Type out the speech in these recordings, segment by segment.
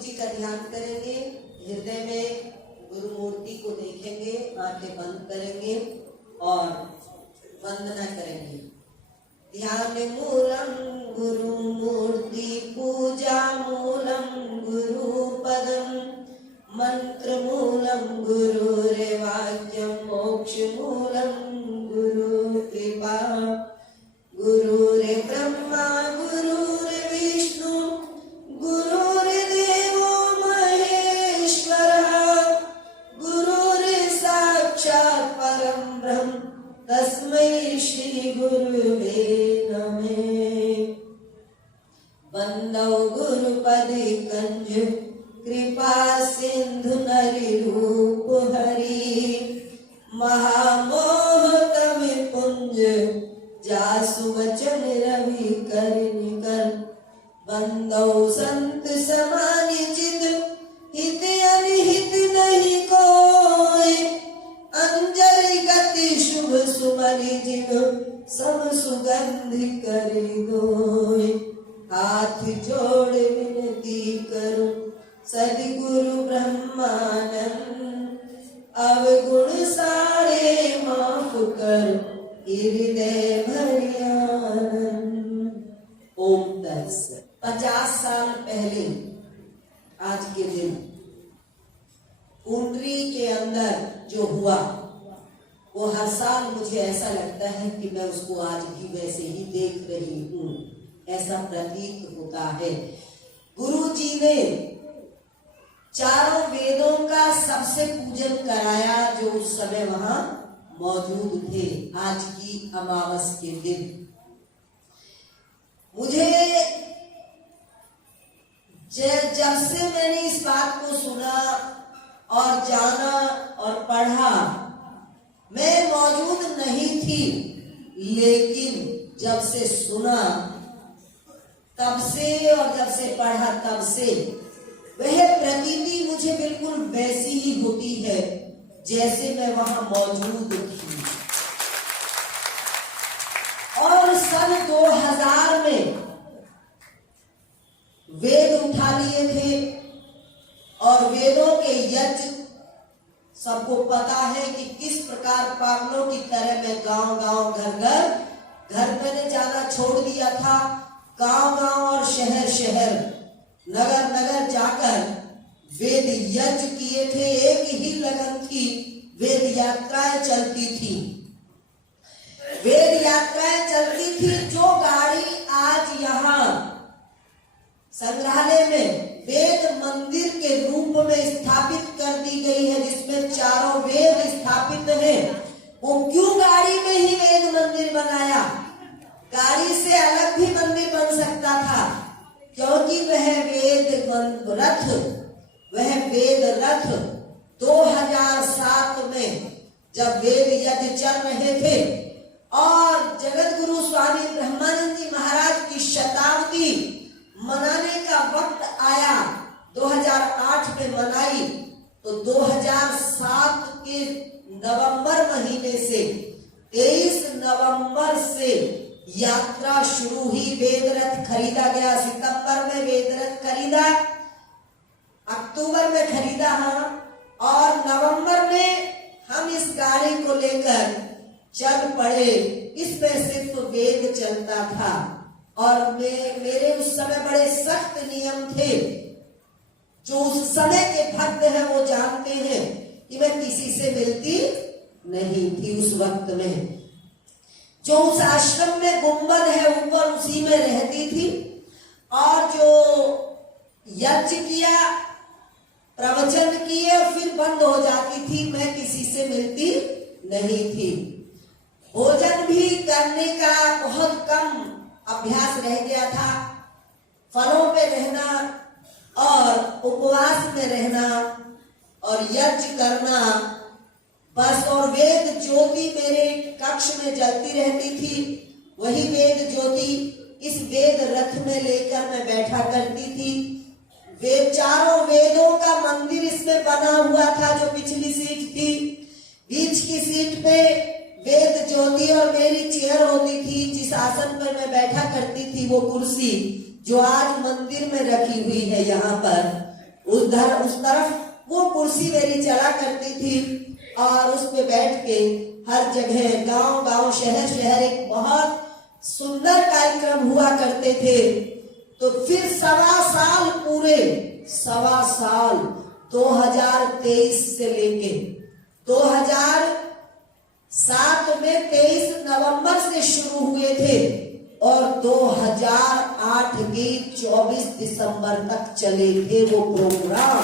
जी का ध्यान करेंगे, हृदय में गुरु मूर्ति को देखेंगे, आंखें बंद करेंगे और वंदना करेंगे। ध्यान मूलम गुरु मूर्ति पूजा मूलम गुरु पदम मंत्र मूलम गुरुरेवाक्यम मोक्ष मूलम गुरु कृपा गुरुरे ब्रह्मा गुरुरे विष्णु गुरुर्देवो महेश्वरः गुरुर् साक्षात् परं ब्रह्म तस्मै श्री गुरुवे नमः। वंदौ गुरुपदे कंज कृपा सिंधु नरिरूप हरि महामोह कवि पुंज जासु वचन रवि कर निकर। बंदौ संत समानि चित हित अनिहित नहीं कोई अंजलि गति शुभ सुमनि जिन सम सुगंधि करि दोई। हाथ जोड़ विनती करूं सद्गुरु ब्रह्मानंद अवगुण सारे माफ कर हृदय भरि आनंद। ओम तत्सत। 50 साल पहले आज के दिन पुंडरी के अंदर जो हुआ वो हर साल मुझे ऐसा लगता है कि मैं उसको आज भी वैसे ही देख रही हूँ, ऐसा प्रतीत होता है। गुरु जी ने चारों वेदों का सबसे पूजन कराया जो उस समय वहां मौजूद थे आज की अमावस के दिन। मुझे जब से मैंने इस बात को सुना और जाना और पढ़ा, मैं मौजूद नहीं थी, लेकिन जब से सुना तब से और जब से पढ़ा तब से वह प्रतीति मुझे बिल्कुल वैसी ही होती है जैसे मैं वहां मौजूद थी। और सन 2000 में वेद उठा लिए थे और वेदों के यज्ञ सबको पता है कि किस प्रकार पागलों की तरह मैं गांव-गांव घर मैंने जाना छोड़ दिया था। गांव-गांव और शहर नगर जाकर वेद यज्ञ किए थे। एक ही लगन थी, वेद यात्राएं चलती थी। वेद यात्राएं चलती थी। जो गाड़ी आज यहाँ संग्रहालय में वेद मंदिर के रूप में स्थापित कर दी गई है, जिसमें चारों वेद स्थापित हैं, वो क्यों गाड़ी में ही वेद मंदिर बनाया? गाड़ी से अलग भी मंदिर बन सकता था, क्योंकि वह वेद रथ 2007 में जब वेद यज्ञ चल रहे थे और जगत गुरु स्वामी ब्रह्मानंद जी महाराज की शताब्दी मनाने का वक्त आया, 2008 में मनाई, तो 2007 के नवंबर महीने से 23 नवंबर से यात्रा शुरू हुई। वेद रथ खरीदा गया। सितंबर में वेद रथ खरीदा, अक्टूबर में खरीदा और नवंबर में हम इस गाड़ी को लेकर चल पड़े। इसमें सिर्फ वेद चलता था और मेरे उस समय बड़े सख्त नियम थे। जो उस समय के भक्त हैं वो जानते हैं कि मैं किसी से मिलती नहीं थी उस वक्त में। जो उस आश्रम में गुंबद है ऊपर, उसी में रहती थी और जो यज्ञ किया, प्रवचन किए और फिर बंद हो जाती थी, मैं किसी से मिलती नहीं थी। भोजन भी करने का बहुत कम अभ्यास रह गया था। फलों पे रहना और उपवास में रहना और यज्ञ करना बस। और वेद ज्योति मेरे कक्ष में जलती रहती थी। वही वेद ज्योति इस वेद रथ में लेकर मैं बैठा करती थी। वेद चारों वेदों का मंदिर इसमें बना हुआ था। जो पिछली सीट थी, बीच की सीट पे वेद ज्योति और मेरी चेयर होती थी। जिस आसन पर मैं बैठा करती थी वो कुर्सी जो आज मंदिर में रखी हुई है यहाँ पर, उस तरफ वो कुर्सी मेरी चला करती थी और उस पे बैठ के हर जगह गांव गांव शहर शहर एक बहुत सुंदर कार्यक्रम हुआ करते थे। तो फिर 1.25 साल 2023 से लेके 2007 में 23 नवंबर से शुरू हुए थे और 2008 के 24 दिसंबर तक चले थे वो प्रोग्राम।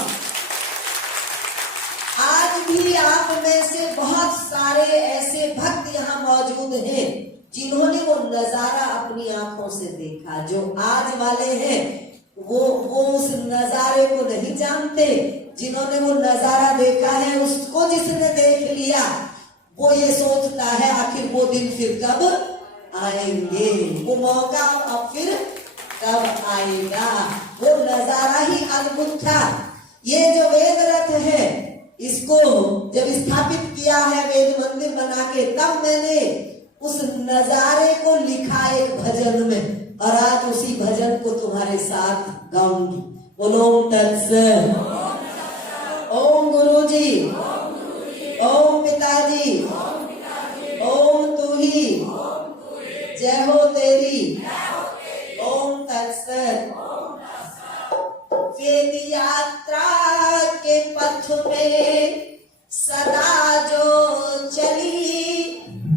आज भी आप में से बहुत सारे ऐसे भक्त यहाँ मौजूद हैं जिन्होंने वो नजारा अपनी आंखों से देखा। जो आज वाले हैं वो उस नजारे को नहीं जानते। जिन्होंने वो नजारा देखा है, उसको जिसने देख लिया वो ये सोचता है आखिर वो दिन फिर कब आएंगे, वो मौका अब फिर कब आएगा। वो नजारा ही अद्भुत था। ये जो वेद रथ है, इसको जब स्थापित किया है वेद मंदिर बना के, तब मैंने उस नजारे को लिखा एक भजन में और आज उसी भजन को तुम्हारे साथ गाऊंगी। बोलो तत्सत। ओम गुरुजी, ओम पिताजी, ओम तू ही, जय हो तेरी, ओम तत्सत। वेद यात्रा के पथ में सदा जो चली,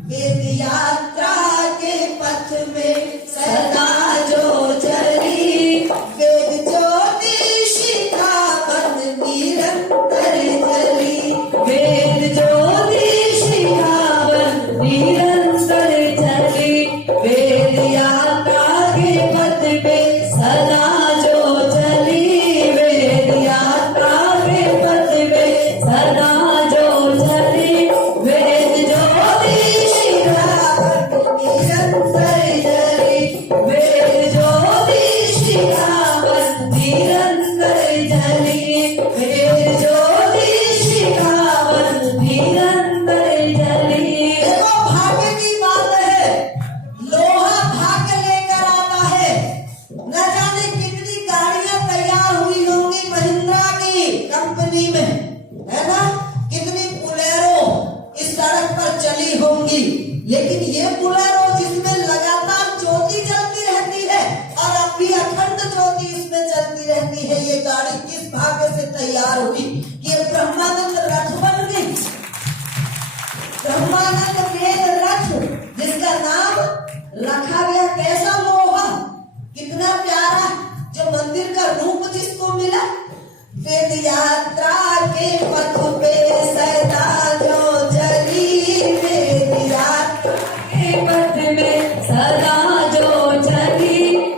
वेद यात्रा के पथ में सदा जो चली, वेद ज्योति शिखावन निरंतर जली, वेद ज्योति शिखावन निरंतर जली, वेद यात्रा के पथ में सदा जो चली, वेद यात्रा के पथ में सदा जो चली, वेद ज्योति निरंतर जली, वेद ज्योति शिखावन निरंतर जली, वेद ज्योति शिखावन निरंतर जली। देखो भाग्य की बात है, लोहा भाग्य लेकर आता है। न जाने कितनी गाड़ियां तैयार हुई होंगी महिंद्रा की कंपनी में, है ना, कितनी बुलेरो इस सड़क पर चली होंगी, लेकिन ये बुलेरो जिसमें लगातार ज्योति जलती रहती है और अब भी अखंड ज्योति इसमें चलती रहती है, ये गाड़ी किस भाग्य से तैयार हुई कि ये ब्रह्मानंद रथ बन गई। ब्रह्मानंद वेद रथ, जिसका नाम रखा गया, कैसा लोहा, कितना प्यारा, जो मंदिर का रूप जिसको मिला। वेद यात्रा के पथ पे सदा जो चली, वेद यात्रा के पथ में सदा जो चली,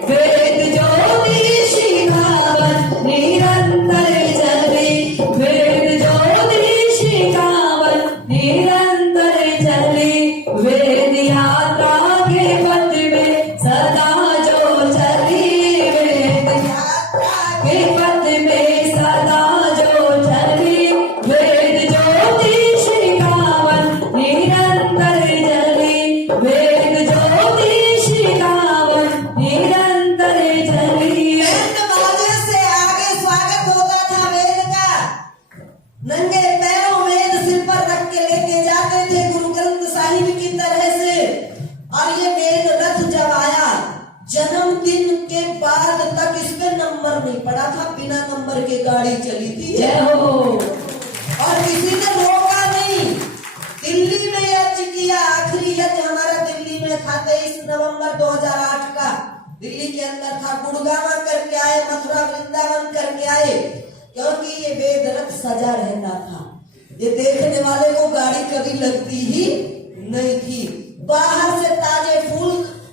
वेद ज्योति शिखावन निरंतर जली, वेद ज्योति शिखावन निरंतर जली, वेद यात्रा के पथ में सदा जो चली, वेद यात्रा के पथ में सदा जो चली, वेद ज्योति शिखावन निरंतर जली, वेद ज्योति शिखावन निरंतर जली। बैंड बाजे से आगे स्वागत होता था वेद का। नंगे पैरों वेद सिर पर रख के लेके जाते थे गुरु ग्रंथ साहिब की तरह से। और ये वेद रथ जब आया, जन्मदिन के बाद तक इस पे नंबर नहीं पड़ा था, बिना नंबर के गाड़ी चली थी। जय हो। और किसी ने रोका नहीं। दिल्ली में यज्ञ किया, आखिरी यज्ञ हमारा दिल्ली में था 23 नवंबर 2008 का। दिल्ली के अंदर था, गुड़गावा करके आए, मथुरा वृंदावन करके आए, क्योंकि ये वेद रथ सजा रहता था। ये देखने वाले को गाड़ी कभी लगती ही नहीं थी। बाहर से ताजे फूल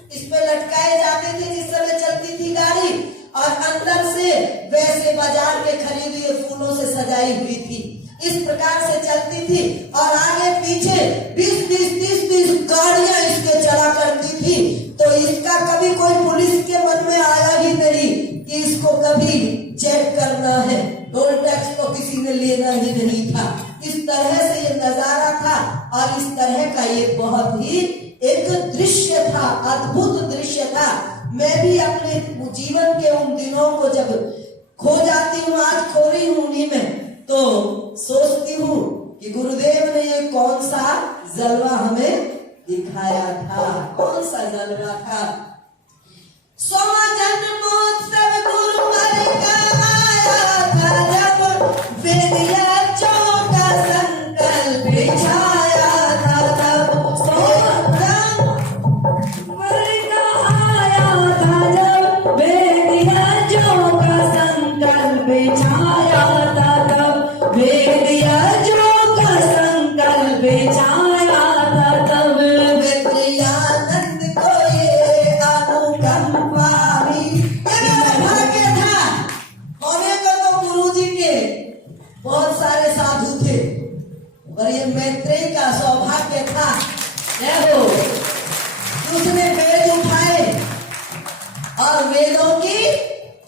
इस पे लटकाए जाते थे जिस समय चलती थी गाड़ी, और अंदर से वैसे बाजार के खरीदे हुए फूलों से सजाई हुई थी। इस प्रकार से चलती थी और आगे पीछे 20-30 गाड़ियां इसके चला करती थी। तो इसका कभी कोई पुलिस के मन में आया ही नहीं कि इसको कभी चेक करना है, टोल टैक्स तो किसी ने लेना ही नहीं था। इस तरह से ये नजारा था और इस तरह का ये बहुत ही एक दृश्य था, अद्भुत दृश्य था। मैं भी अपने जीवन के उन दिनों को जब खो जाती हूँ, आज खो रही जलवा हमें दिखाया था। कौन सा जलवा था? 100वां जन्मोत्सव गुरुवर का आया था, जब वेदियाचों का संकल्प बिछाया था, तब 100वां जन्मोत्सव का आया था, जब वेदियाचों का संकल्प बिछाया था, तब वेदियाचों का संकल्प बिछाया था, तब वेदियानंद को ये अनुकंपा भी। ये मेरा भाग्य था होने को, तो गुरु जी के बहुत सारे साधु थे, और ये मैत्रेय का सौभाग्य था। देखो, उसने वेद उठाए और वेदों की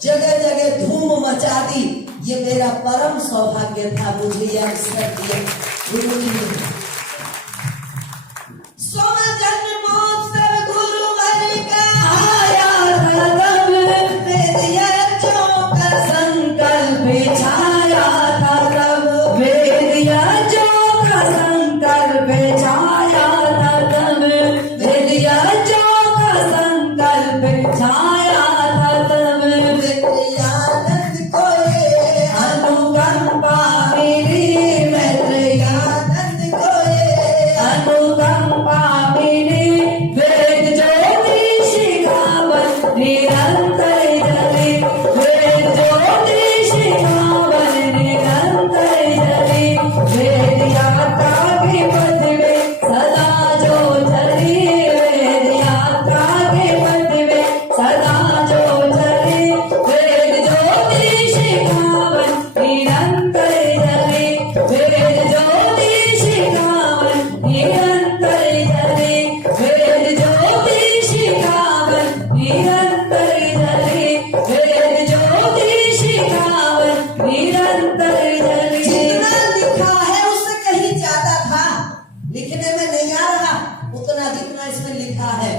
जगह जगह धूम मचा दी। ये मेरा परम सौभाग्य था, मुझे यह अवसर दिया गुरु जी ने। 100वां जन्मोत्सव गुरुवर का आया था, तब वेदियाचों का संकल्प बिछाया था, तब वेदियाचों का संकल्प बिछाया था, तब वेदियाचों का संकल्प बिछाया था, तब वेदियानंद को ये अनुकंपा मिली, मैत्रेयानंद को ये अनुकंपा मिली। वेद ज्योति शिखावन निरंतर जली, वेद ज्योति शिखावन निरंतर जली, वेद यात्रा के पथ में सदा जो चली, वेद यात्रा के पथ में सदा जो चली, वेद ज्योति शिखावन निरंतर जली, वेद ज्योति शिखावन निरंतर जली, वेद ज्योति शिखावन निरंतर जली, वेद ज्योति शिखावन निरंतर जली। जितना लिखा है उससे कहीं ज्यादा था, लिखने में नहीं आ रहा उतना जितना इसमें लिखा है।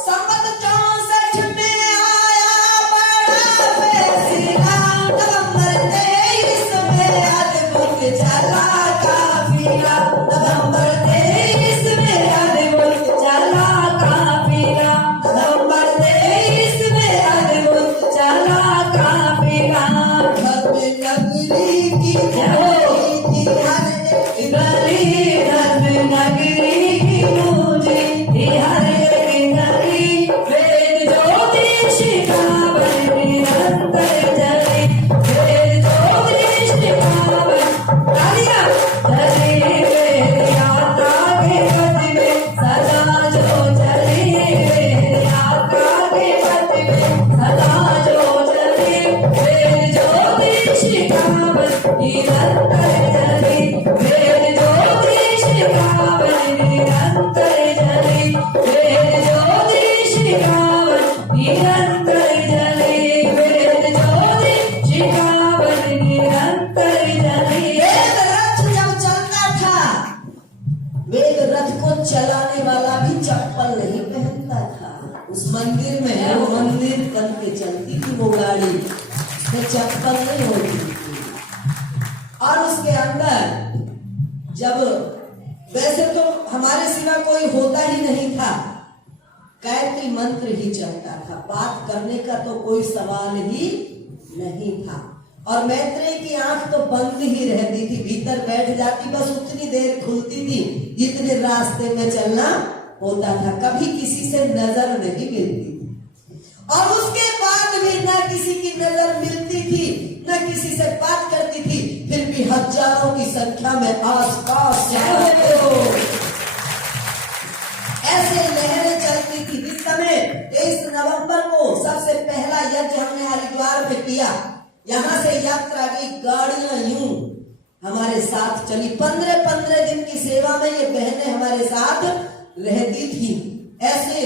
संवत 64 में आया बड़ा फैसला, नवंबर 23 में अद्भुत चला काफिला, नवंबर 23 में अद्भुत चला काफिला, नवंबर 23 में अद्भुत चला काफिला। धर्म नगरी की गली थी हर एक गली, धर्म नगरी की गूंजी थी हर एक गली, वेद ज्योति शिखावन निरंतर जली, वेद ज्योति शिखावन तालियां जली, वेद यात्रा के पथ में सदा जो चली, वेद यात्रा के पथ में सदा जो चली, वेद ज्योति शिखावन निरंतर जली, वेद ज्योति शिखावन निरंतर जली, वेद ज्योति शिखावन निरंतर जली, वेद ज्योति शिखावन निरंतर जली। वेद रथ जब चलता था, वेद रथ को चलाने वाला भी चप्पल नहीं पहनता था। उस मंदिर में है, वो मंदिर बन के चलती थी वो गाड़ी, उसमें चप्पल नहीं होती थी। और उसके अंदर जब वैसे तो हमारे सिवा कोई होता ही नहीं था, गायत्री मंत्र ही चलता था, बात करने का तो कोई सवाल ही नहीं था। और मैत्रेय की आंख तो बंद ही रहती थी, भीतर बैठ जाती, बस उतनी देर खुलती थी जितने रास्ते में चलना होता था, कभी किसी से नजर नहीं मिलती थी। और उसके बाद भी न किसी की नजर मिलती थी, न किसी से बात करती थी, फिर भी हजारों की संख्या में आसपास ऐसे लहरें चलती थी। जिस समय 23 नवंबर को सबसे पहला यज्ञ हमने हरिद्वार में किया, यहाँ से यात्रा की गाड़ियां यूं हमारे साथ चली। 15-15 दिन की सेवा में ये बहनें हमारे साथ रहती थी, ऐसे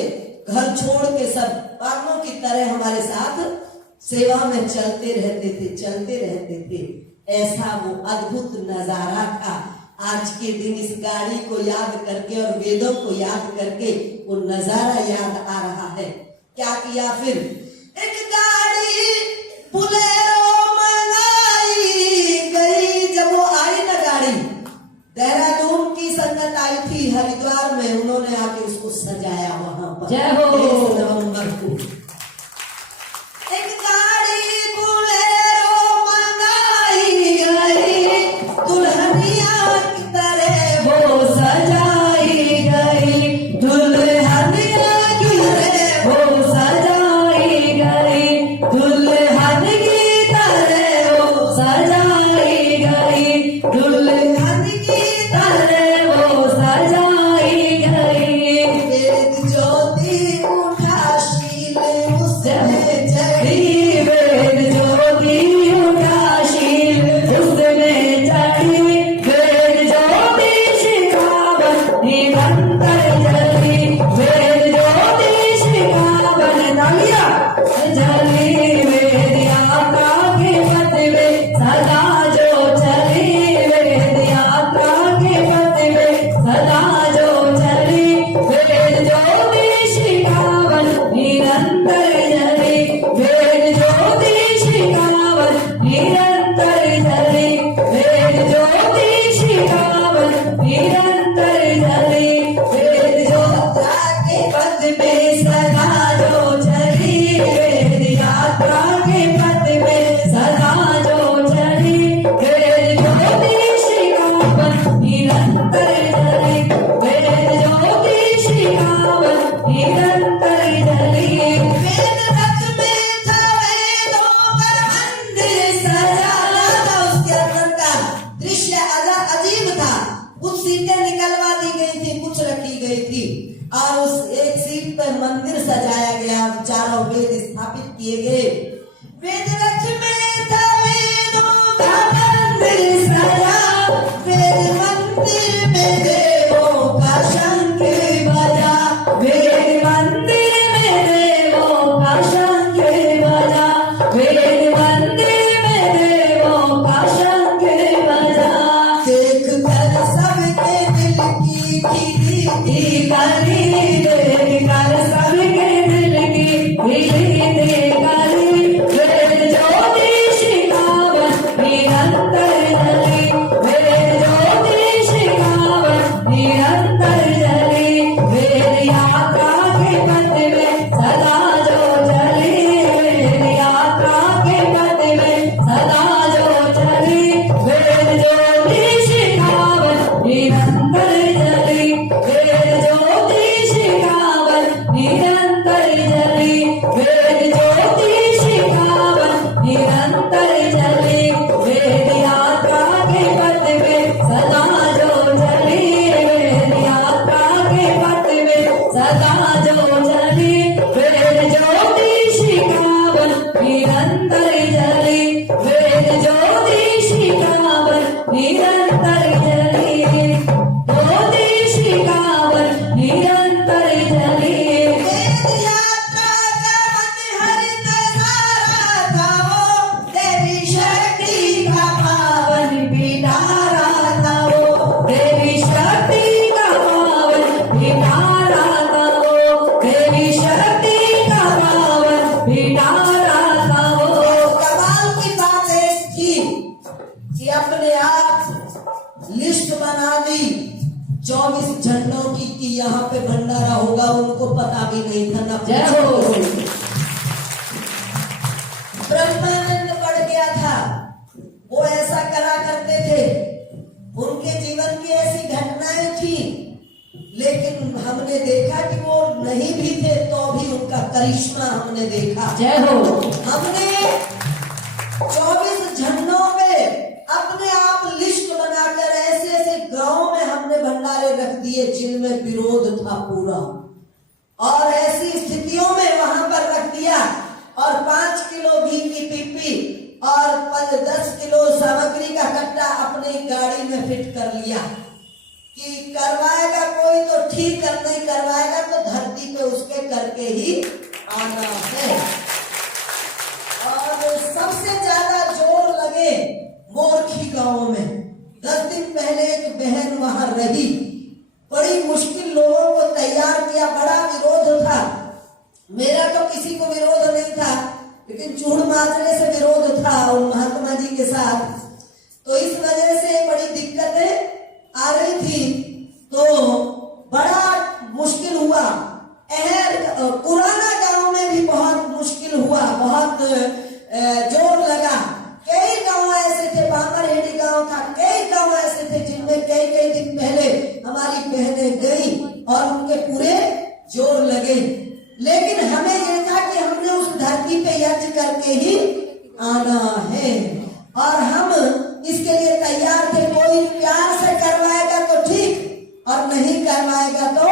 घर छोड़ के सब पागलों की तरह हमारे साथ सेवा में चलते रहते थे। ऐसा वो अद्भुत नजारा था। आज के दिन इस गाड़ी को याद करके और वेदों को याद करके वो नजारा याद आ रहा है। क्या किया फिर? एक गाड़ी बुलेरो मंगाई गई। जब वो आई ना गाड़ी, देहरादून की संगत आई थी, और उस एक सीट पर मंदिर सजाया गया, चारों वेद स्थापित किए गए। वेद रथ में था वेदों का मंदिर सजा, वेद मंदिर में देवों का शंख बजा, वेद मंदिर में देवों का शंख बजा, वेद मंदिर में देवों का शंख बजा। देख कर सबके दिल की खिली कली, देख कर सबके दिल की खिली कली, वेद ज्योति शिखावन निरंतर जली, वेद ज्योति शिखावन निरंतर जली, वेद यात्रा के पथ में सदा जो चली, वेद यात्रा के पथ में सदा जो चली, वेद ज्योति शिखावन निरंतर जली, वेद ज्योति शिखावन निरंतर जली, वेद ज्योति शिखावन निरंतर जली, वेद यात्रा के पथ में सदा जो चली, वेद यात्रा के पथ में सदा जो चली, वेद ज्योति शिखावन निरंतर जली, वेद ज्योति शिखावन निरंतर जली, ज्योति शिखावन निरंतर जली। वेद यात्रा का मनहर नजारा था वो, देवी शक्ति का पावन पिटारा था वो, देवी शक्ति का पावन पिटारा था वो, देवी शक्ति का पावन पिटारा था वो। कमाल की बात है इसकी कि अपने आप लिस्ट बना दी 24 झंडों की कि यहाँ पे भंडारा होगा, उनको पता भी नहीं था ना। जय हो। ब्रह्मानंद पड़ गया था, वो ऐसा करा करते थे, उनके जीवन की ऐसी घटनाएं थी, लेकिन हमने देखा कि वो नहीं भी थे तो भी उनका करिश्मा हमने देखा। जय हो। हमने 24 झंडों पे अपने आप लिस्ट बनाकर ऐसे ऐसे गांव में हमने भंडारे रख दिए जिनमें विरोध था पूरा, और ऐसी स्थितियों में वहां पर रख दिया, और 5 किलो घी की पीपी और 10 किलो सामग्री का कट्टा अपनी गाड़ी में फिट कर लिया कि करवाएगा कोई तो ठीक, कर नहीं करवाएगा तो धरती पे उसके करके ही आना है। और सबसे ज्यादा जोर लगे मोरखी गांव में। 10 दिन पहले एक बहन वहां रही, बड़ी मुश्किल लोगों को तैयार किया, बड़ा विरोध था। मेरा तो किसी को विरोध नहीं था, लेकिन चूड़ मारने से विरोध था और महात्मा जी के साथ, तो इस वजह से बड़ी दिक्कतें आ रही थी, तो बड़ा मुश्किल हुआ। पुराना गांव में भी बहुत मुश्किल हुआ, बहुत जोर लगा। कई गांव ऐसे थे, बामरहेड़ी गांव था, कई गांव ऐसे थे जिनमें कई दिन पहले हमारी बहनें गई और उनके पूरे जोर लगे, लेकिन हमें यह था कि हमने उस धरती पे यज्ञ करके ही आना है, और हम इसके लिए तैयार थे। कोई प्यार से करवाएगा तो ठीक, और नहीं करवाएगा तो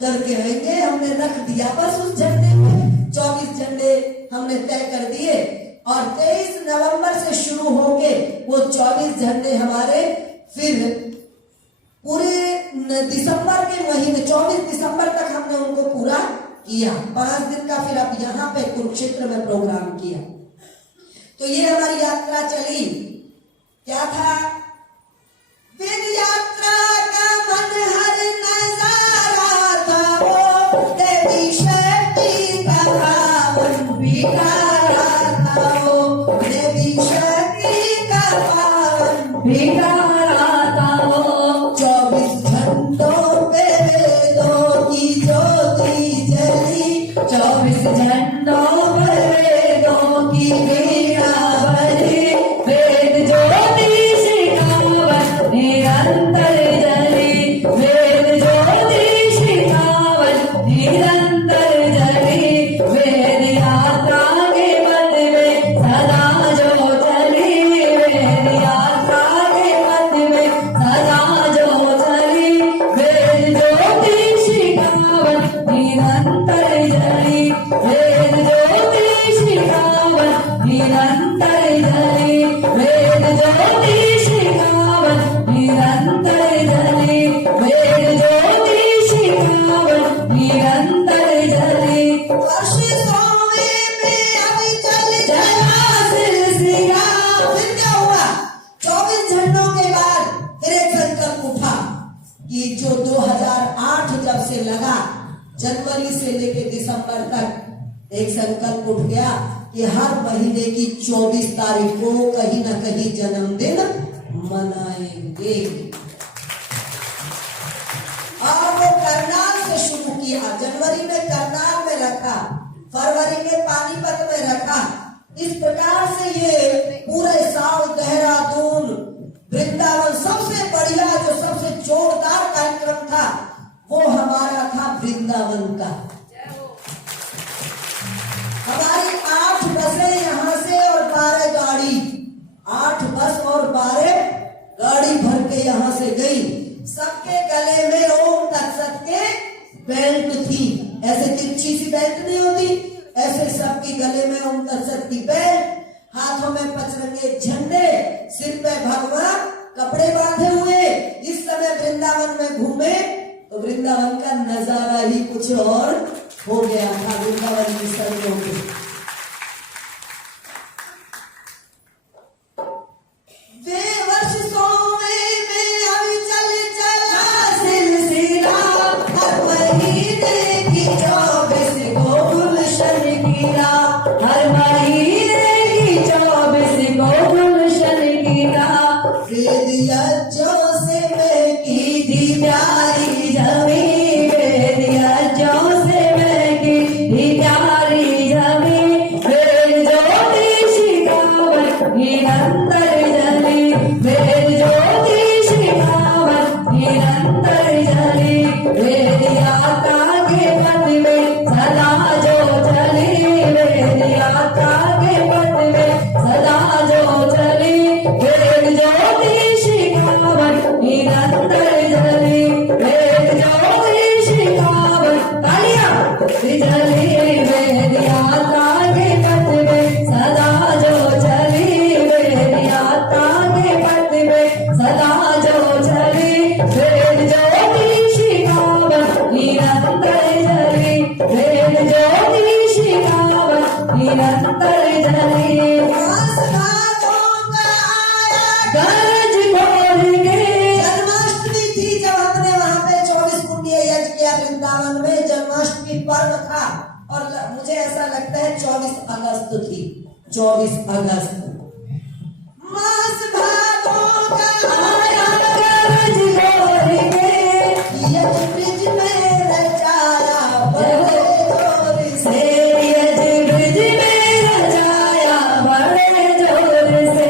करके रहेंगे। हमने रख दिया बस उस झंडे में, 24 झंडे हमने तय कर दिए, और 23 नवंबर से शुरू होके वो 24 झंडे हमारे फिर पूरे दिसंबर के महीने 24 दिसंबर तक हमने उनको पूरा किया। 5 दिन का फिर अब यहाँ पे कुरुक्षेत्र में प्रोग्राम किया। तो ये हमारी यात्रा चली। क्या था? वेद यात्रा का मनहर नजारा था वो, देवी शक्ति का पावन पिटारा था वो, देवी शक्ति का पावन पिटारा था वो। 24 झंडों पे वेदों की ज्योति जली, 24 झंडों पे वेदों की वीणा बजी, वेद ज्योति शिखावन निरंतर जली, वेद ज्योति शिखावन निरंतर जली, वेद यात्रा के पथ में सदा जो चली, वेद यात्रा के पथ जनवरी से लेके दिसंबर तक एक संकल्प उठ गया कि हर महीने की 24 तारीख को कहीं ना कहीं जन्मदिन मनाएंगे। और वो करनाल से शुरू किया। जनवरी में करनाल में रखा, फरवरी में पानीपत में रखा। इस प्रकार से ये पूरे साल देहरादून, वृंदावन, सबसे बढ़िया जो सबसे जोरदार कार्यक्रम था वो हमारा था वृंदावन का। हमारी 8 बसें यहाँ से और 12 गाड़ी, 8 बस और 12 गाड़ी भर के यहाँ से गई। सबके गले में ओम तत्सत के बेल्ट थी, ऐसे तिरछी सी बेल्ट नहीं होती, ऐसे सबके गले में ओम तत्सत की बेल्ट, हाथों में पचरंगे झंडे, सिर पे भगवा कपड़े बांधे हुए। इस समय वृंदावन में घूमे तो वृंदावन का नजारा ही कुछ और हो गया था। वृंदावन की सड़कों पे वृंदावन में जन्माष्टमी पर्व था। और मुझे ऐसा लगता है 24 अगस्त थी, 24 अगस्त। मास भादों का आया गरज भोर के, यज ब्रिज में रचाया बड़े जोर से, यज ब्रिज में रचाया बड़े जोर से,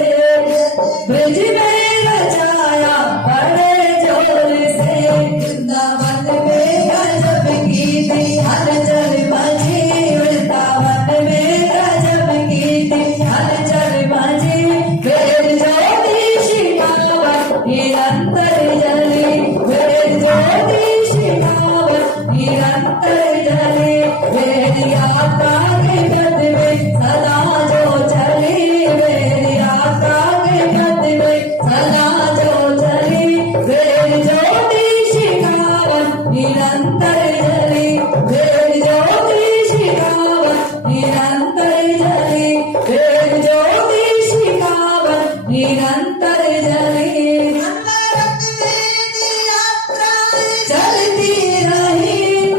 ब्रिज में रचाया बड़े जोर से। वृंदावन में गजब की थी हलचल मची, वृंदावन में गजब की थी हलचल मची। वेद ज्योति शिखावत निरंतर जली, वेद ज्योति शिखावत निरंतर जली। वेद यात्रा के पथ में सदा जो चली, वेद यात्रा के पथ में सदा जो चली। वेद ज्योति शिखावत निरंतर जली, वेद ज्योति शिखावत निरंतर जली, वेद ज्योति शिखावत निरंतर जली। अनवरत वेद यात्राएं चलती रही,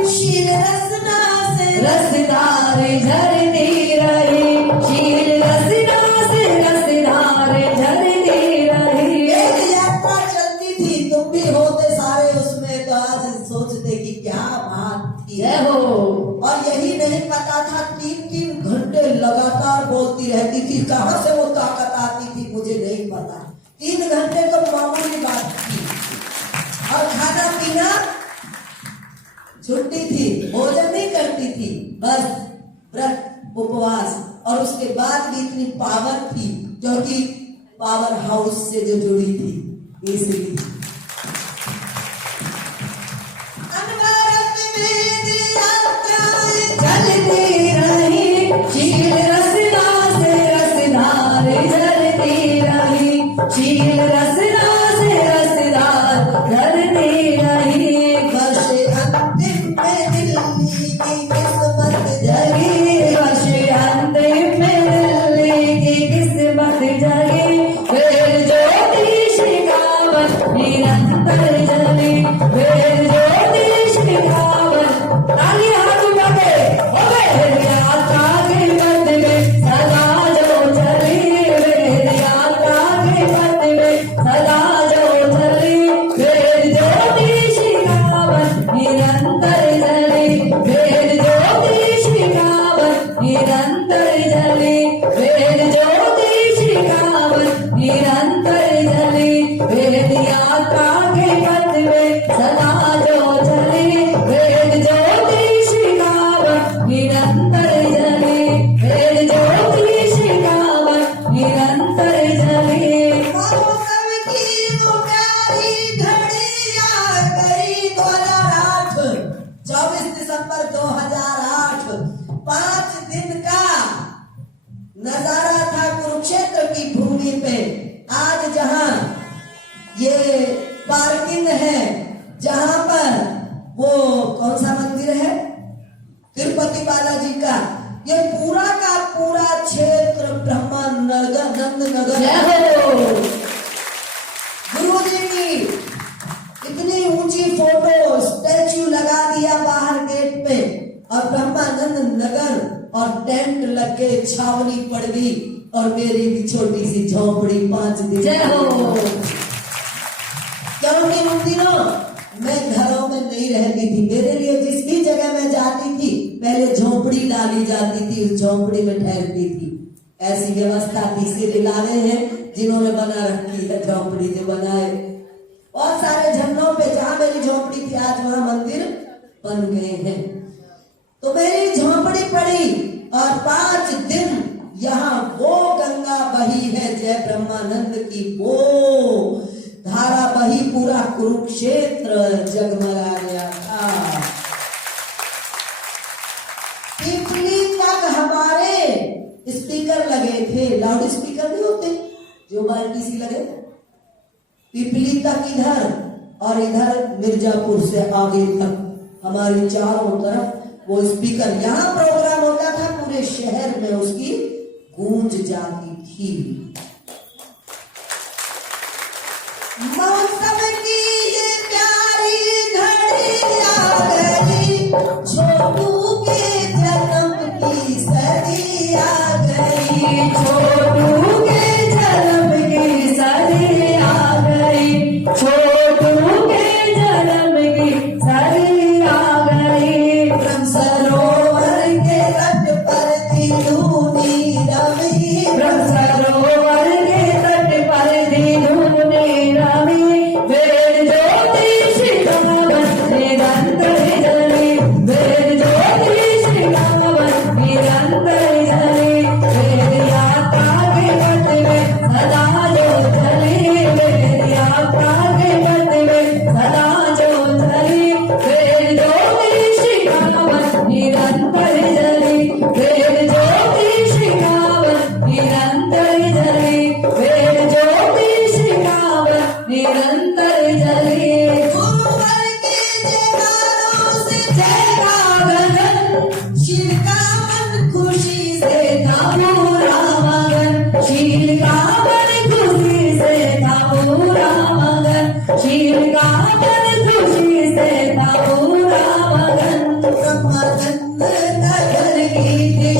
शील रसना से रसधार झरती रही, शील रसना से रसधार झरती रही। वेद यात्रा चलती थी, तुम भी होते सारे उसमें, तो आज सोचते कि क्या बात थी है हो। और यही नहीं पता था 3-3 घंटे लगातार बोलती रहती थी। कहाँ से वो ताकत आती थी मुझे नहीं पता। 3 घंटे तो मामूली बात थी। और खाना पीना छुट्टी थी, भोजन नहीं करती थी, बस व्रत उपवास। और उसके बाद भी इतनी पावर थी क्योंकि पावर हाउस से जो जुड़ी थी इसलिए। अनवरत वेद यात्राएं चलती रही, शील रसना से रसधार झरती रही, शील रसना से रसधार झरती रही। वर्ष अंतिम में दिल्ली की किस्मत जगी, वर्ष अंतिम में दिल्ली की किस्मत जगी। वेद ज्योति शिखावत निरंतर जली, वेद ज्योति शिखावत। तालियां पे आज जहां ये पार्किंग है, जहां पर वो कौन सा मंदिर है, तिरुपति बालाजी का, ये पूरा का पूरा क्षेत्र ब्रह्मानंद नगर। गुरु जी की इतनी ऊंची फोटो स्टैच्यू लगा दिया बाहर गेट पे, और ब्रह्मानंद नगर और टेंट लग के छावनी पड़ गई, और मेरी भी छोटी सी झोपड़ी 5 दिन। जय हो। क्योंकि उन दिनों मैं घरों में नहीं रहती थी, मेरे लिए जिस भी जगह मैं जाती थी पहले झोपड़ी डाली जाती थी, उस झोपड़ी में ठहरती थी। ऐसी व्यवस्था तीसरे लाले हैं जिन्होंने बना रखी है झोपड़ी, जो बनाए बहुत सारे झरनों पे जहां मेरी झोपड़ी थी आज वहां मंदिर बन गए हैं। तो मेरी झोपड़ी पड़ी और 5 दिन यहाँ वो गंगा बही है, जय ब्रह्मानंद की वो धारा बही, पूरा कुरुक्षेत्र जगमगा गया था। पिपली तक हमारे स्पीकर लगे थे, लाउड स्पीकर नहीं होते जो बाल्टी लगे, पिपली तक इधर और इधर मिर्जापुर से आगे तक हमारी चारों तरफ वो स्पीकर। यहाँ प्रोग्राम होता था पूरे शहर में उसकी गूंज जाती थी। मौसम की ये प्यारी घड़ी आ गई, छोटू के जन्म की सदी आ गई, छोटू के जन्म की सदी आ गई, छोटू के जन्म की सदी आ गई। ब्रह्म सरोवर के तट पर धूनी रमी, ब्रह्म सरोवर के तट पर धूनी रमी, वेद ज्योति शिखावत निरंतर जली, वेद ज्योति शिखावत निरंतर जली, वेद यात्रा के पथ में सदा जो चली, वेद यात्रा के पथ में सदा जो चली, वेद ज्योति शिखावत निरंतर जली, वेद ज्योति शिखावत निरंतर जली, वेद ज्योति शिखावत निरंतर जली। ऊपर के जयकारों से जयका गगन, शिव का मन खुशी से था पूरा मगन, शिव का मन खुशी से था पूरा मगन, शिव का मन खुशी से था पूरा मगन। ब्रह्मानंद नगर की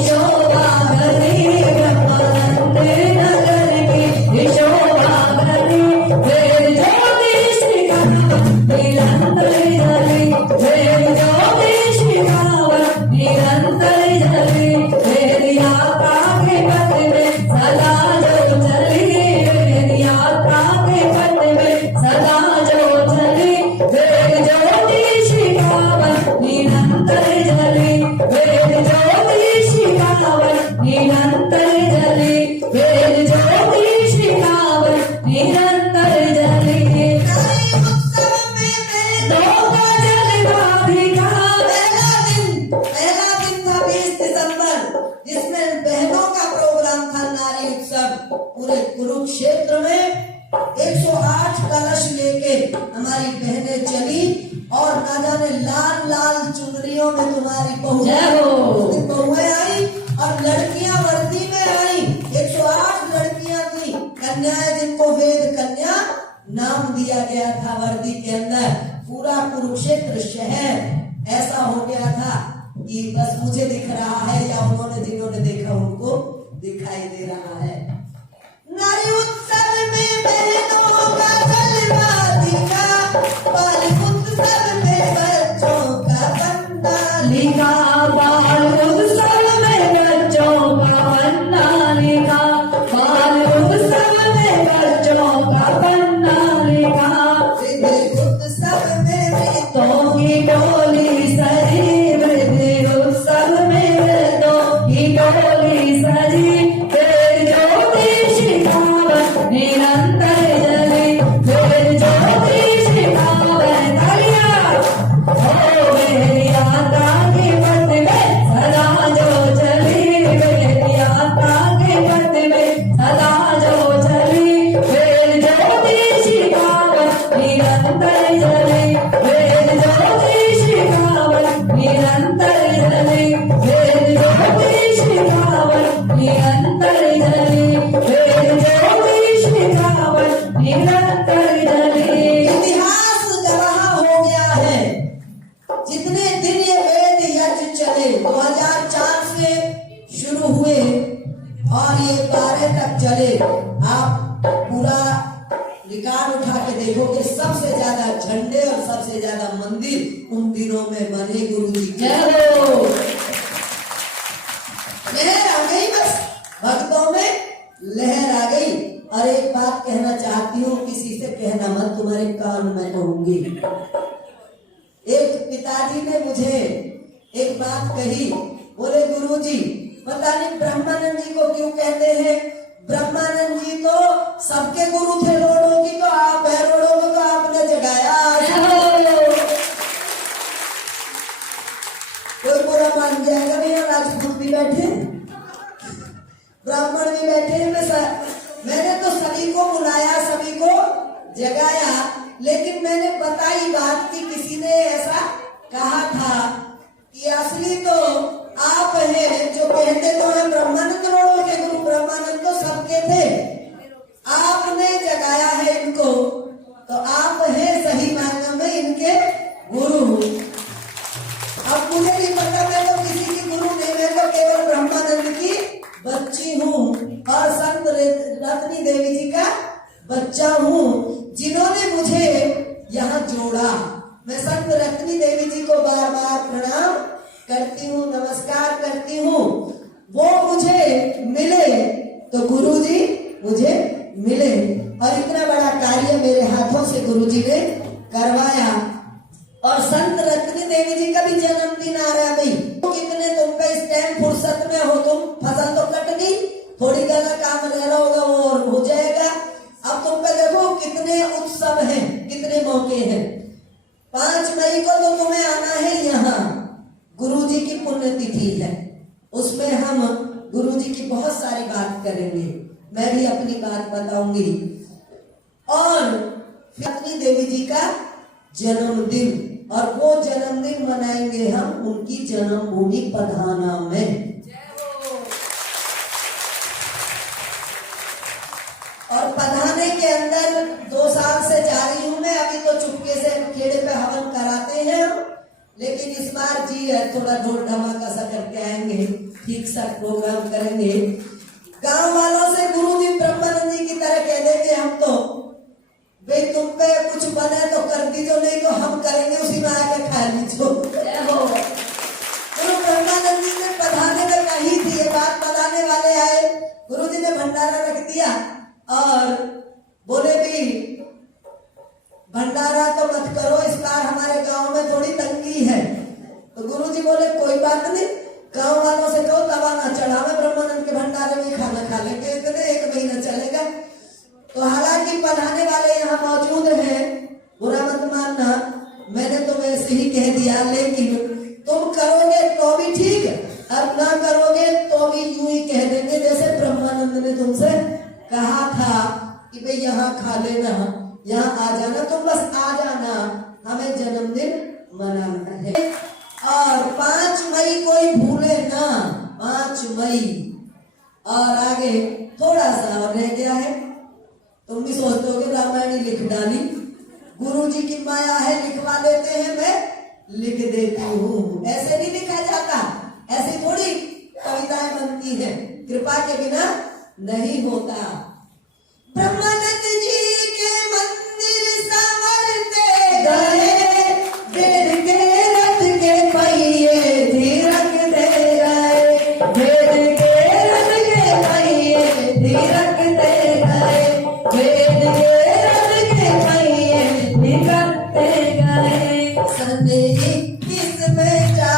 शोभा गली, ब्रह्मानंद नगर की शोभा गली, वेद ज्योति शिखावत निरंतर जली, वेद ज्योति शिखावत निरंतर जली, वेद यात्रा के पथ में सदा जो चली, वेद यात्रा के पथ में सदा जो चली, वेद ज्योति शिखावत निरंतर जली, वेद ज्योति शिखावत निरंतर जली, वेद ज्योति शिखावत निरंतर जली। उत्सव में वेदों का जलवा दिखा, पहला दिन था 20 दिसंबर, जिसमें बहनों का प्रोग्राम था, नारी उत्सव। पूरे कुरुक्षेत्र में 108 कलश लेके हमारी बहनें चली, और ना जाने लाल लाल चुनरियों में तुम्हारी बहुएं आई, और लड़कियां वर्दी में आई। 108 लड़कियां थी, कन्याएं जिनको वेद कन्या नाम दिया गया था वर्दी के अंदर। पूरा कुरुक्षेत्र शहर ऐसा हो गया था कि बस मुझे दिख रहा है या उन्होंने जिन्होंने देखा उनको दिखाई दे रहा है। नारी उत्सव में बहनों का जलवा दिखा, बाल उत्सव में बच्चों का पन्ना लिखा, बाल उत्सव में बच्चों का पन्ना लिखा, बाल उत्सव में बच्चों का पन्ना लिखा, उत्सव में वृद्धों की टोली सजी, वृद्ध उत्सव में वृद्धों की टोली सजी, वेद ज्योति शिखावत रिकॉर्ड उठा के देखोगे सबसे ज्यादा झंडे और सबसे ज्यादा मंदिर उन दिनों में बने गुरु जी के। लहर आ गई, बस भक्तों में लहर आ गई। और एक बात कहना चाहती हूँ, किसी से कहना मत, तुम्हारे कान में कहूंगी। एक पिताजी ने मुझे एक बात कही, बोले गुरुजी पता नहीं ब्रह्मानंद जी को क्यों कहते हैं, ब्रह्मानंद जी तो सबके गुरु थे, रोडों की तो आप है, रोडों को तो आपने जगाया। कोई बुरा मान जाएगा भैया, राजपूत भी बैठे, ब्राह्मण भी बैठे हैं। मैंने तो सभी को बुलाया, सभी को जगाया, लेकिन मैंने बताई बात कि किसी ने ऐसा कहा था कि असली तो आप हैं, जो कहते तो हैं ब्रह्मानंद रोड़ों के गुरु, ब्रह्मानंद तो सबके थे, आपने जगाया है इनको, तो आप हैं सही मायने में इनके गुरु। अब मुझे नहीं पता, मैं तो किसी की गुरु नहीं, मैं तो केवल ब्रह्मानंद की बच्ची हूँ और संत रत्नी देवी जी का बच्चा हूँ, जिन्होंने मुझे यहाँ जोड़ा। मैं संत रत्नी देवी जी को बार बार प्रणाम करती हूँ, नमस्कार करती हूँ। वो मुझे मिले तो गुरु जी मुझे मिले, और इतना बड़ा कार्य मेरे हाथों से गुरु जी ने करवाया। और संत रत्नी देवी जी का भी जन्मदिन आ रहा है भाई, कितने तुम पे इस टाइम फुर्सत में हो, तुम फसल तो कट गई, थोड़ी ज्यादा काम रह रहा होगा वो और हो जाएगा। अब तुम पे देखो कितने उत्सव हैं, कितने मौके हैं। 5 मई को तो तुम्हें आना है, यहाँ गुरु जी की पुण्यतिथि है, उसमें हम गुरु जी की बहुत सारी बात करेंगे, मैं भी अपनी बात बताऊंगी। और रत्नी देवी जी का जन्मदिन, और वो जन्मदिन मनाएंगे हम उनकी जन्मभूमि पधाना में। और पधाने के अंदर 2 साल से जा रही हूं मैं, अभी तो चुपके से खेड़े पे हवन कराते हैं हम, लेकिन इस बार जी है थोड़ा ढोल धमाका सा करके आएंगे, ठीक सा प्रोग्राम करेंगे। गांव वालों से गुरु जी ब्रह्मानंद जी की तरह कह देंगे हम तो, भाई तुम पे कुछ बने तो कर दीजो, नहीं तो हम करेंगे, उसी में आके खा लीजो। गुरु ब्रह्मानंद जी ने पधाने में कही थी ये बात, पधाने वाले आए, गुरु जी ने भंडारा रख दिया और बोले भी भंडारा तो मत करो, इस बार हमारे गांव में थोड़ी तंगी है। तो गुरु जी बोले कोई बात नहीं, गांव वालों से कहो तवा ना चढ़ावे, ब्रह्मानंद के भंडारे में खाना खा लेंगे, इतने 1 महीना चलेगा। तो हालांकि पढ़ाने वाले यहाँ मौजूद हैं, बुरा मत मानना, मैंने तो वैसे ही कह दिया, लेकिन तुम करोगे तो भी ठीक, अब ना करोगे तो भी यूं ही कह देंगे जैसे ब्रह्मानंद ने तुमसे कहा था कि भाई यहाँ खा लेना, यहाँ आ जाना, तुम बस आ जाना, हमें जन्मदिन मनाना है। और 5 मई कोई भूले ना, 5 मई। और आगे थोड़ा सा और रह गया है, तुम भी सोचते हो कि रामायण लिख डाली, गुरु जी की माया है लिखवा देते हैं, मैं लिख देती हूँ। ऐसे नहीं लिखा जाता, ऐसी थोड़ी कविताएं बनती हैं, कृपा के बिना नहीं होता। ब्रह्मानंद जी के मंदिर संवरते गए, वेद के रथ के पहिए धीरकते गए, वेद के रथ के पहिए धीरकते गए, वेद के रथ के पहिए धीरकते गए। सन 21 में जा,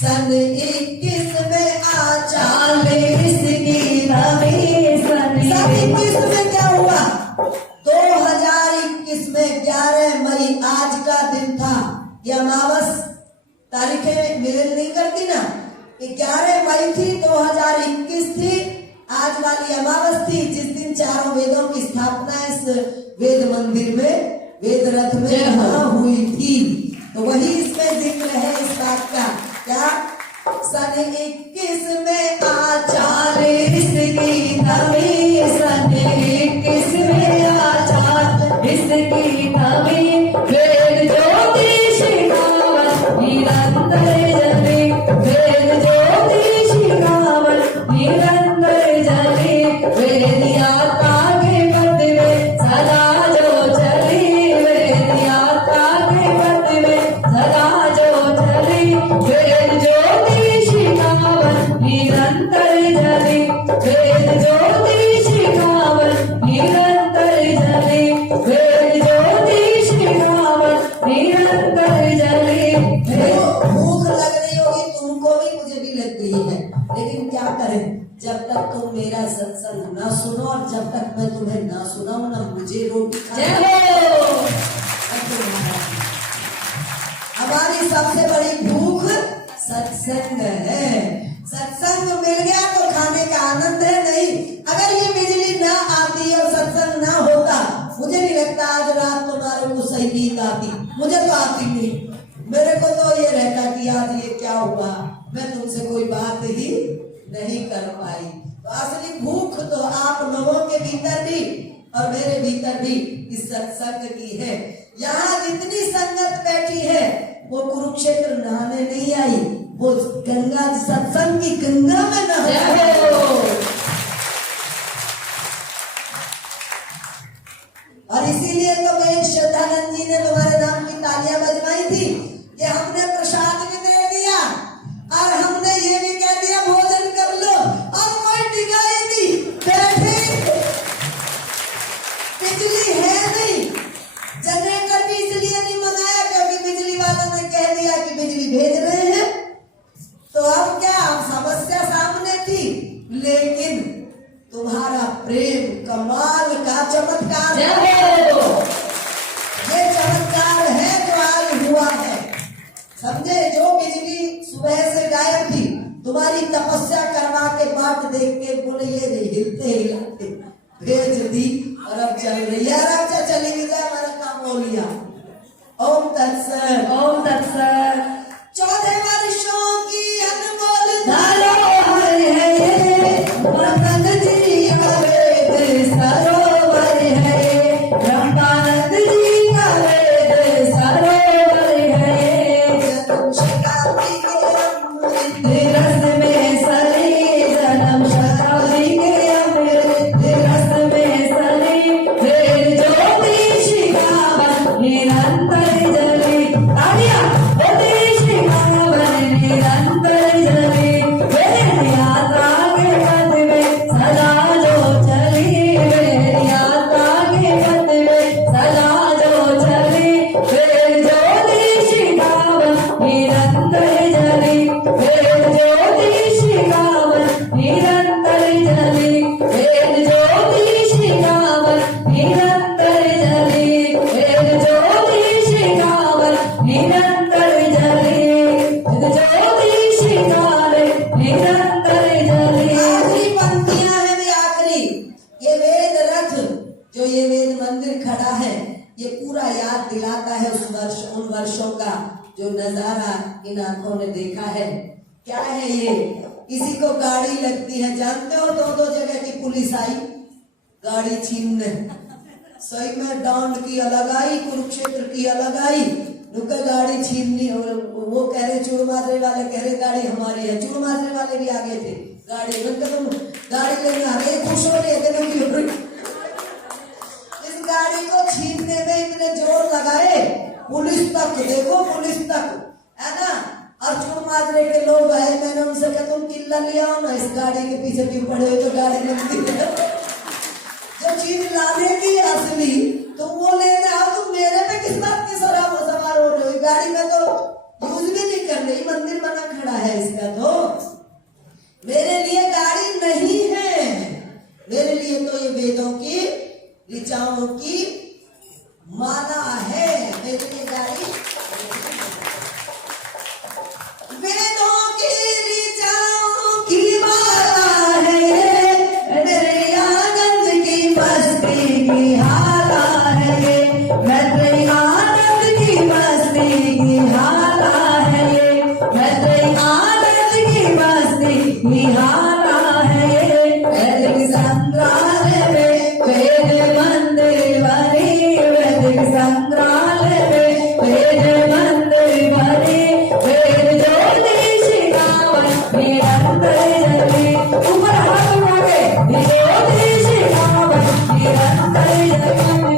सन 21 में आ, 40 की नवी सन 21 में क्या हुआ? 2021 में 11 मई आज का दिन था। ये अमावस तारीखें मिलन नहीं करती ना, 11 मई थी, 2021 थी, आज वाली अमावस थी, जिस दिन चारों वेदों की स्थापना इस वेद मंदिर में, वेद रथ में यहाँ हुई थी। तो वही इसमें जिक्र है इस बात का, क्या? सन 21 में आ 40 की नवी, सन 21 में आ 40 की नवी, वेद ज्योति श्रीरावण निरंतर जले, वेद ज्योति श्रीरावण निरंतर जले, वेद यात्रा के पद में सदा तुम्हें ना सुनाऊं ना मुझे रोटी जय हो। हमारी सबसे बड़ी भूख सत्संग है। सत्संग मिल गया तो खाने का आनंद है। नहीं, अगर ये बिजली ना आती और सत्संग ना होता, मुझे नहीं लगता आज रात तुम्हारे को सही नींद आती। मुझे तो आती नहीं। मेरे को तो ये रहता कि आज ये क्या हुआ, मैं तुमसे कोई बात ही नहीं कर पाई। तो असली भूख तो आप लोगों के भीतर भी और मेरे भीतर भी इस सत्संग की है। यहाँ जितनी संगत बैठी है वो कुरुक्षेत्र नहाने नहीं आई, वो गंगा सत्संग की गंगा में नहाने। और इसीलिए तो मैं श्रद्धानंद जी ने तुम्हारे नाम की तालियां बजवाई थी कि हमने प्रसाद भी दे दिया और हमने ये भी कह दिया भोजन कर लो, और कोई टिकाई नहीं, बैठे। बिजली है नहीं, जनरेटर भी इसलिए नहीं मंगाया क्योंकि बिजली वालों ने कह दिया कि बिजली भेज रहे हैं। तो अब क्या, अब समस्या सामने थी, लेकिन तुम्हारा प्रेम कमाल का चमत्कार है। ये चमत्कार है जो आज हुआ है। समझे, जो बिजली सुबह से गायब थी, तुम्हारी तपस्या करवा के बाट देख के बोले ये नहीं हिलते हिलाते, भेज दी और अब चल रही है। अब चली भी जाए, हमारा काम हो लिया। ओम तत्सत, ओम तत्सत। 14 वर्षों की अनमोल धरोहर है ये, ब्रह्मानंद जी का वेद सरोवर है ये, ब्रह्मानंद जी का वेद सरोवर है ये। जन्म शताब्दी के अमृत रस में सरी, जन्म शताब्दी के अमृत रस में सरी, वेद ज्योति शिखावन निरंतर जली। तालियां। ज्योति शिखावन निरंतर जली, वेद यात्रा के पथ में सदा जो चली, वेद यात्रा के पथ में सदा जो चली, वेद ज्योति शिखावन निरंतर जली, वेद ज्योति शिखावन निरंतर जली, वेद ज्योति शिखावन निरंतर जली, वेद ज्योति शिखावन निरंतर जली, वेद ज्योति शिखावन निरंतर जली। आखिरी पंक्तियां हैं भी आखिरी। ये वेद रथ जो ये वेद मंदिर खड़ा है, ये पूरा याद दिलाता है उन वर्षों का जो नजारा इन आंखों ने देखा है। क्या है ये, किसी को गाड़ी लगती है, जानते हो, दो जगह की पुलिस आई गाड़ी छीनने। सही में डांड की अलग आई, कुरुक्षेत्र की अलग आई, रुका गाड़ी छीननी। और वो कह रहे, चूड़मारे वाले कह रहे गाड़ी हमारी है, चूड़मारे वाले भी आगे थे गाड़ी में, तुम गाड़ी लेने आ रहे, खुश हो रहे थे। इस गाड़ी को छीनने में इतने जोर लगाए, पुलिस तक, देखो पुलिस तक, है ना। और चूड़मारे के लोग आए, मैंने उनसे कहा तुम किल्ला ले आओ ना, इस गाड़ी के पीछे क्यों पड़े हो, तो गाड़ी लगती है। जो चीज लाने की असली तुम वो लेने आओ, तुम मेरे पे किस बात की सवार हो रहे हो। गाड़ी में तो यूज भी नहीं कर रही, मंदिर बना खड़ा है इसका। तो मेरे लिए गाड़ी नहीं है, मेरे लिए तो ये वेदों की ऋचाओं की माला है। मेरे लिए गाड़ी वेदों की ऋचाओं की माला है, मेरे आनंद की मस्ती की हाला है ये, मेरे आनंद की मस्ती की हाला है ये, मेरे आनंद की मस्ती की हाला है ये। वैदिक संग्रहालय में वेद मंदिर बनी, वैदिक संग्रहालय में वेद मंदिर बनी, वेद ज्योति शिखावन निरंतर जली। ऊपर हाथ उठा के, ज्योति शिखावन निरंतर जली,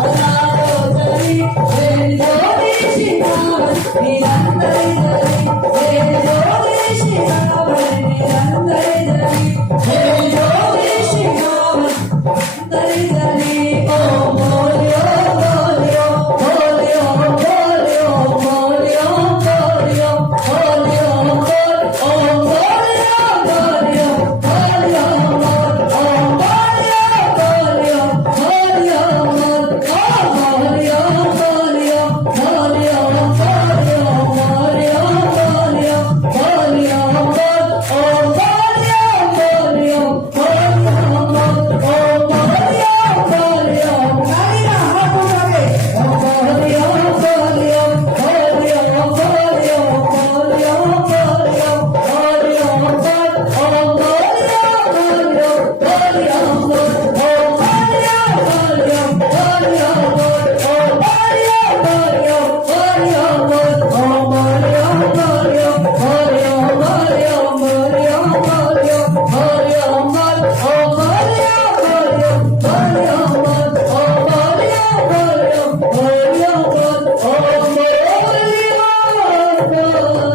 हजारों जली, वेद ज्योति शिखावन निरंतर जली, वेद ज्योति शिखावन निरंतर जली, वेद ज्योति शिखावन निरंतर जली। ओम बोलियो बोलियो बोलियो बोलियो बोलियो बोलियो बोलियो बोल, ओम बोलियो बोलियो बोलियो बोल, ओम बोलियो बोलियो हो